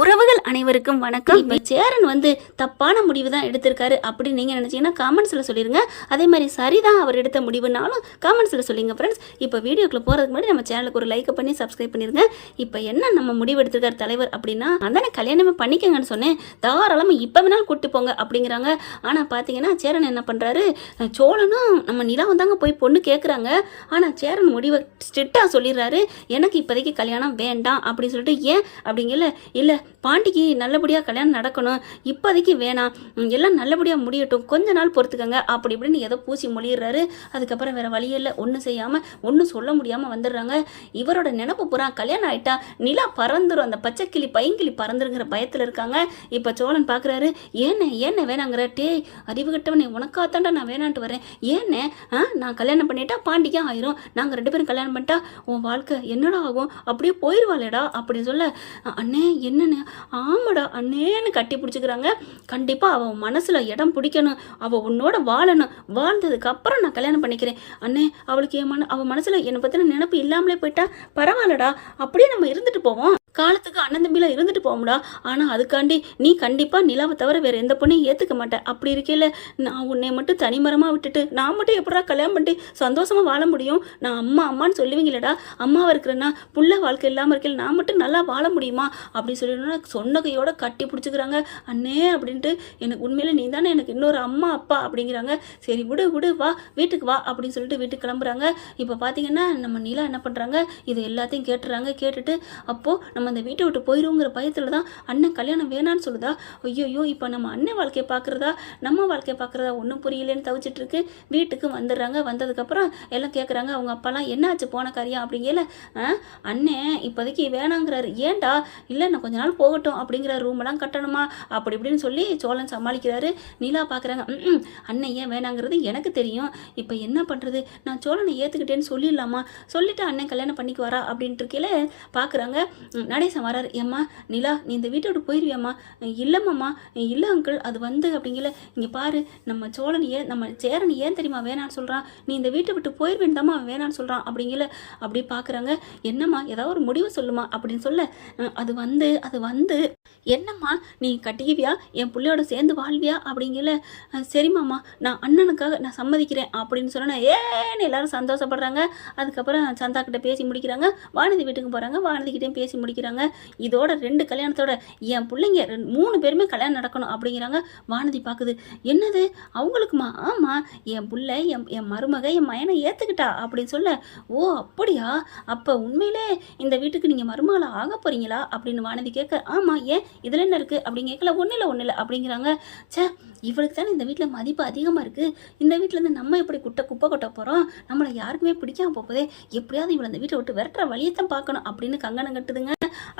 உறவுகள் அனைவருக்கும் வணக்கம். இப்போ சேரன் வந்து தப்பான முடிவு தான் எடுத்திருக்காரு அப்படின்னு நீங்கள் நினச்சிங்கன்னா காமெண்ட்ஸில் சொல்லிடுங்க. அதே மாதிரி சரிதான் அவர் எடுத்த முடிவுனாலும் காமெண்ட்ஸில் சொல்லிங்க ஃப்ரெண்ட்ஸ். இப்போ வீடியோக்குள்ளே போகிறதுக்கு முன்னாடி நம்ம சேனலுக்கு ஒரு லைக் பண்ணி சப்ஸ்கிரைப் பண்ணிடுங்க. இப்போ என்ன நம்ம முடிவு எடுத்திருக்காரு தலைவர் அப்படின்னா, அதானே கல்யாணமே பண்ணிக்கங்கன்னு சொன்னேன், தாராளமாக இப்போ வேணாலும் கூட்டி போங்க அப்படிங்கிறாங்க. ஆனால் பார்த்தீங்கன்னா சேரன் என்ன பண்ணுறாரு, சோழனும் நம்ம நிலாவும் தாங்க போய் பொண்ணு கேட்குறாங்க. ஆனால் சேரன் முடிவை ஸ்ட்ரிக்டாக சொல்லிடுறாரு, எனக்கு இப்போதைக்கு கல்யாணம் வேண்டாம் அப்படின்னு சொல்லிட்டு. ஏன் அப்படிங்கல, இல்லை பாண்டிக்கு நல்லபடியாக கல்யாணம் நடக்கணும், இப்போதைக்கு வேணாம், எல்லாம் நல்லபடியாக முடியட்டும், கொஞ்ச நாள் பொறுத்துக்கங்க அப்படி இப்படின்னு ஏதோ பூசி மொழியிடுறாரு. அதுக்கப்புறம் வேறு வழியில் ஒன்றும் செய்யாமல் ஒன்றும் சொல்ல முடியாமல் வந்துடுறாங்க. இவரோட நினப்பு பூரா கல்யாணம் ஆகிட்டா நிலா பறந்துடும், அந்த பச்சைக்கிளி பையங்கிளி பறந்துருங்கிற பயத்தில் இருக்காங்க. இப்போ சோழன் பார்க்குறாரு, ஏன்னே வேணாங்கிற, டே அறிவு கட்டவனே, உனக்காத்தாண்டா நான் வேணான்ட்டு வரேன், ஏன்னே நான் கல்யாணம் பண்ணிட்டா பாண்டிக்கும் ஆயிரும், நாங்கள் 2 பேரும் கல்யாணம் பண்ணிட்டா உன் வாழ்க்கை என்னடா ஆகும், அப்படியே போயிடுவாளேடா அப்படின்னு சொல்ல, அண்ணே என்னன்னு, ஆமாடா அண்ணேன்னு கட்டி பிடிச்சிக்கிறாங்க. கண்டிப்பாக அவள் மனசில் இடம் பிடிக்கணும், அவள் உன்னோட வாழணும், வாழ்ந்ததுக்கு அப்புறம் நான் கல்யாணம் பண்ணிக்கிறேன் அண்ணே. அவளுக்கு அவள் மனசில் என்னை பற்றின நினைப்பு இல்லாமலே போயிட்டா பரவாயில்லடா, அப்படியே நம்ம இருந்துட்டு போவோம், காலத்துக்கு அண்ணன் தம்பியில் இருந்துட்டு போகும்டா. ஆனால் அதுக்காண்டி நீ கண்டிப்பாக நிலாவை தவிர வேறு எந்த பொண்ணையும் ஏற்றுக்க மாட்டேன். அப்படி இருக்கையில் நான் உன்னை மட்டும் தனிமரமாக விட்டுட்டு நான் மட்டும் எப்படா கல்யாணம் பண்ணிட்டு சந்தோஷமாக வாழ முடியும்? நான் அம்மான்னு சொல்லுவீங்களடா, அம்மாவை இருக்கிறேன்னா புள்ள வாழ்க்கை இல்லாமல் இருக்கையில் நான் மட்டும் நல்லா வாழ முடியுமா அப்படி சொல்லணும்னா சொன்ன கையோட கட்டி பிடிச்சிக்கிறாங்க. அண்ணே அப்படின்ட்டு, எனக்கு உண்மையில நீ தானே எனக்கு இன்னொரு அம்மா அப்பா அப்படிங்கிறாங்க. சரி விடு வா வீட்டுக்கு வா அப்படின்னு சொல்லிட்டு வீட்டுக்கு கிளம்புறாங்க. இப்போ பார்த்தீங்கன்னா நம்ம நிலா என்ன பண்ணுறாங்க, இது எல்லாத்தையும் கேட்டுறாங்க. கேட்டுட்டு அப்போது நம்ம அந்த வீட்டை விட்டு போயிடுவோங்கிற பயத்தில் தான் அண்ணன் கல்யாணம் வேணான்னு சொல்லுதா. ஐயோ இப்போ நம்ம அண்ணன் வாழ்க்கையை பார்க்குறதா நம்ம வாழ்க்கையை பார்க்குறதா ஒன்றும் புரியலேன்னு தவிச்சிட்டு இருக்கு. வீட்டுக்கு வந்துடுறாங்க. வந்ததுக்கப்புறம் எல்லாம் கேட்குறாங்க, அவங்க அப்பாலாம் என்னாச்சு போன காரியம் அப்படிங்கல, அண்ணன் இப்போதைக்கு வேணாங்கிறாரு. ஏன்டா? இல்லை நான் கொஞ்ச நாள் போகட்டும் அப்படிங்கிற, ரூமெல்லாம் கட்டணுமா அப்படி இப்படின்னு சொல்லி சோழன் சமாளிக்கிறாரு. நிலா பார்க்குறாங்க, அண்ணன் ஏன் வேணாங்கிறது எனக்கு தெரியும், இப்போ என்ன பண்ணுறது, நான் சோழனை ஏற்றுக்கிட்டேன்னு சொல்லிடலாமா, சொல்லிவிட்டு அண்ணன் கல்யாணம் பண்ணிக்குவாரா அப்படின்ட்டு இருக்கையில பார்க்குறாங்க. நடேசன் வராரு. ஏம்மா நிலா, நீ இந்த வீட்டை விட்டு போயிடுவியாம்மா? இல்லைம்மாம்மா, இல்லை அங்கிள், அது வந்து அப்படிங்கல, இங்கே பாரு, நம்ம சோழன் நம்ம சேரன் ஏன் தெரியுமா வேணான்னு சொல்கிறான், நீ இந்த வீட்டை விட்டு போயிடுவேன் தாம்மா அவன் வேணான்னு சொல்கிறான் அப்படிங்கல. அப்படி பார்க்குறாங்க. என்னம்மா ஏதாவது ஒரு முடிவு சொல்லுமா அப்படின்னு சொல்ல, அது வந்து என்னம்மா நீ கட்டிக்குவியா, என் பிள்ளையோட சேர்ந்து வாழ்வியா அப்படிங்கல. சரிம்மாம்மா, நான் அண்ணனுக்காக நான் சம்மதிக்கிறேன் அப்படின்னு சொன்னேன்னா ஏன்னு எல்லாரும் சந்தோஷப்படுறாங்க. அதுக்கப்புறம் சந்தா கிட்ட பேசி முடிக்கிறாங்க. வானதி வீட்டுக்கு போகிறாங்க. வானதிக்கிட்டையும் பேசி முடிக்கிறாங்க. இதோட 2 கல்யாணத்தோட என் பிள்ளைங்க 3 பேருமே கல்யாணம் நடக்கணும் அப்படிங்கிறாங்க. வானதி பார்க்குது, என்னது அவங்களுக்குமா? ஆமாம், என் பிள்ளை என் மருமக என் மயனை ஏற்றுக்கிட்டா அப்படின்னு சொல்ல, ஓ அப்படியா, அப்போ உண்மையிலே இந்த வீட்டுக்கு நீங்கள் மருமகளை ஆக போகிறீங்களா அப்படின்னு வானதி கேட்க, ஆமாம், ஏன் இதில் என்ன இருக்குது அப்படின்னு கேட்கல. ஒன்றும் இல்லை அப்படிங்கிறாங்க. சே, இவளுக்கு தானே இந்த வீட்டில் மதிப்பு அதிகமாக இருக்குது, இந்த வீட்டிலேருந்து நம்ம எப்படி குப்பை கொட்ட போகிறோம், நம்மளை யாருக்குமே பிடிக்காம போகுதே, எப்படியாவது இவளை இந்த வீட்டை விட்டு விரட்டுற வழியை தான் பார்க்கணும் அப்படின்னு கங்கணம் கட்டுதுங்க.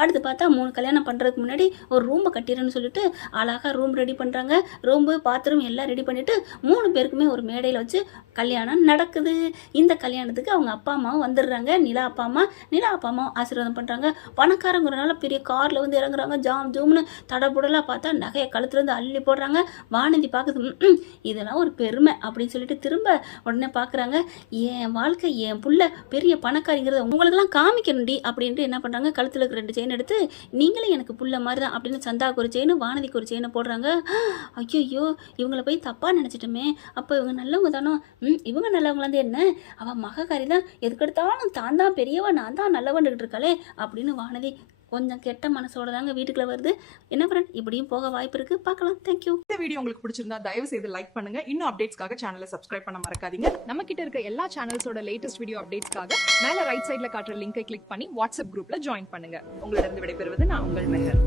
அடுத்து பார்த்தா 3 கல்யாணம் பண்ணுறதுக்கு முன்னாடி ஒரு ரூமை கட்டிடுன்னு சொல்லிட்டு அழகாக ரூம் ரெடி பண்ணுறாங்க. ரூம்பு பாத்ரூம் எல்லாம் ரெடி பண்ணிவிட்டு 3 பேருக்குமே ஒரு மேடையில் வச்சு கல்யாணம் நடக்குது. இந்த கல்யாணத்துக்கு அவங்க அப்பா அம்மாவும் வந்துடுறாங்க. நிலா அப்பா அம்மாவும் ஆசீர்வாதம் பண்ணுறாங்க. பணக்காரங்கிறனால பெரிய காரில் வந்து இறங்குறாங்க. ஜூம்னு தடபுடலாக பார்த்தா நகையை கழுத்துலேருந்து அள்ளி போடுறாங்க. வானதி பார்க்குது, இதெல்லாம் ஒரு பெருமை அப்படின்னு சொல்லிட்டு திரும்ப உடனே பார்க்குறாங்க. என் வாழ்க்கை என் புள்ள பெரிய பணக்காரிங்கிறத உங்களுக்கெல்லாம் காமிக்கணும்டி அப்படின்ட்டு என்ன பண்ணுறாங்க, கழுத்தில் இருக்கிற 2 செயின் எடுத்து, நீங்களே எனக்கு புள்ள மாதிரி தான் அப்படின்னு சந்தாவுக்கு ஒரு செயின் வானதிக்கு ஒரு செயினை போடுறாங்க. ஐயோ இவங்களை போய் தப்பாக நினச்சிட்டோமே, அப்போ இவங்க நல்லவங்க தானோ? இவங்க நல்லவங்களாந்து என்ன, அவள் மகக்காரி தான், எதுக்கெடுத்தாலும் தான் தான் பெரியவா, நான் தான் நல்லவன்னுக்கிட்டு இருக்காளே அப்படின்னு வானதி கொஞ்சம் கெட்ட மனசோட தாங்க வீட்டுக்குள்ள வருது. என்ன ஃப்ரெண்ட், இப்படியும் போக வாய்ப்பு இருக்கு, பார்க்கலாம். தேங்க்யூ. இந்த வீடியோ உங்களுக்கு பிடிச்சிருந்தா தயவு செய்து லைக் பண்ணுங்க. இன்னும் அப்டேட்ஸ்க்காக சேனலை சப்ஸ்கிரைப் பண்ண மறக்காதீங்க. நம்ம கிட்ட இருக்க எல்லா சேனல்ஸோட லேட்டஸ்ட் வீடியோ அப்டேட்ஸ்க்காக மேல ரைட் சைடுல காட்டுற லிங்கை கிளிக் பண்ணி வாட்ஸ்அப் குரூப்ல ஜாயின் பண்ணுங்க. உங்களிடம் விடைபெறுவது நான் உங்கள் மெஹர்.